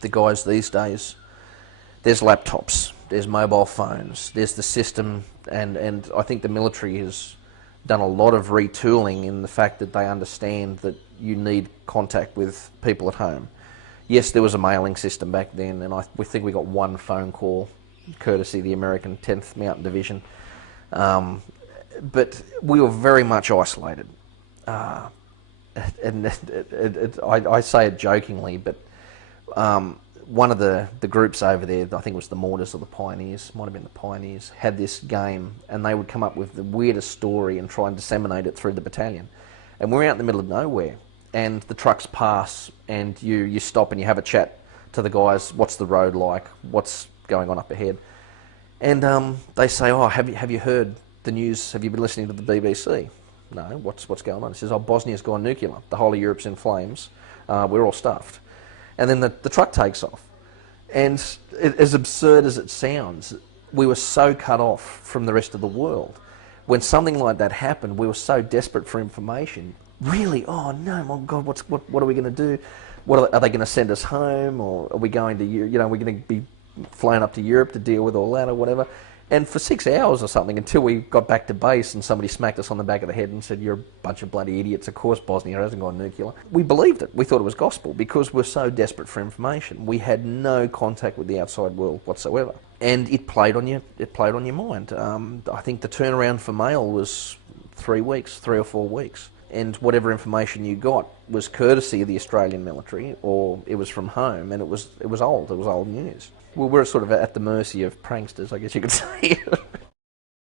the guys these days, there's laptops, there's mobile phones, there's the system, and I think the military has done a lot of retooling in the fact that they understand that you need contact with people at home. Yes, there was a mailing system back then, and we think we got one phone call, courtesy of the American 10th Mountain Division. But we were very much isolated. And I say it jokingly, but one of the groups over there, I think it was the Mortars or the Pioneers, might have been the Pioneers, had this game, and they would come up with the weirdest story and try and disseminate it through the battalion. And we're out in the middle of nowhere, and the trucks pass, and you stop and you have a chat to the guys, what's the road like, what's going on up ahead. And they say, oh, have you heard the news, have you been listening to the BBC? No, what's going on? He says, oh, Bosnia's gone nuclear, the whole of Europe's in flames, we're all stuffed. And then the truck takes off. And as absurd as it sounds, we were so cut off from the rest of the world. When something like that happened, we were so desperate for information. Really? Oh no, my God, what are we going to do? Are they going to send us home, or are we going to, are we going to be flown up to Europe to deal with all that or whatever? And for 6 hours or something, until we got back to base and somebody smacked us on the back of the head and said, you're a bunch of bloody idiots, of course Bosnia hasn't gone nuclear. We believed it. We thought it was gospel because we're so desperate for information. We had no contact with the outside world whatsoever. And it played on your mind. I think the turnaround for mail was 3 weeks, 3 or 4 weeks. And whatever information you got was courtesy of the Australian military, or it was from home, and it was old news. Well, we're sort of at the mercy of pranksters, I guess you could say.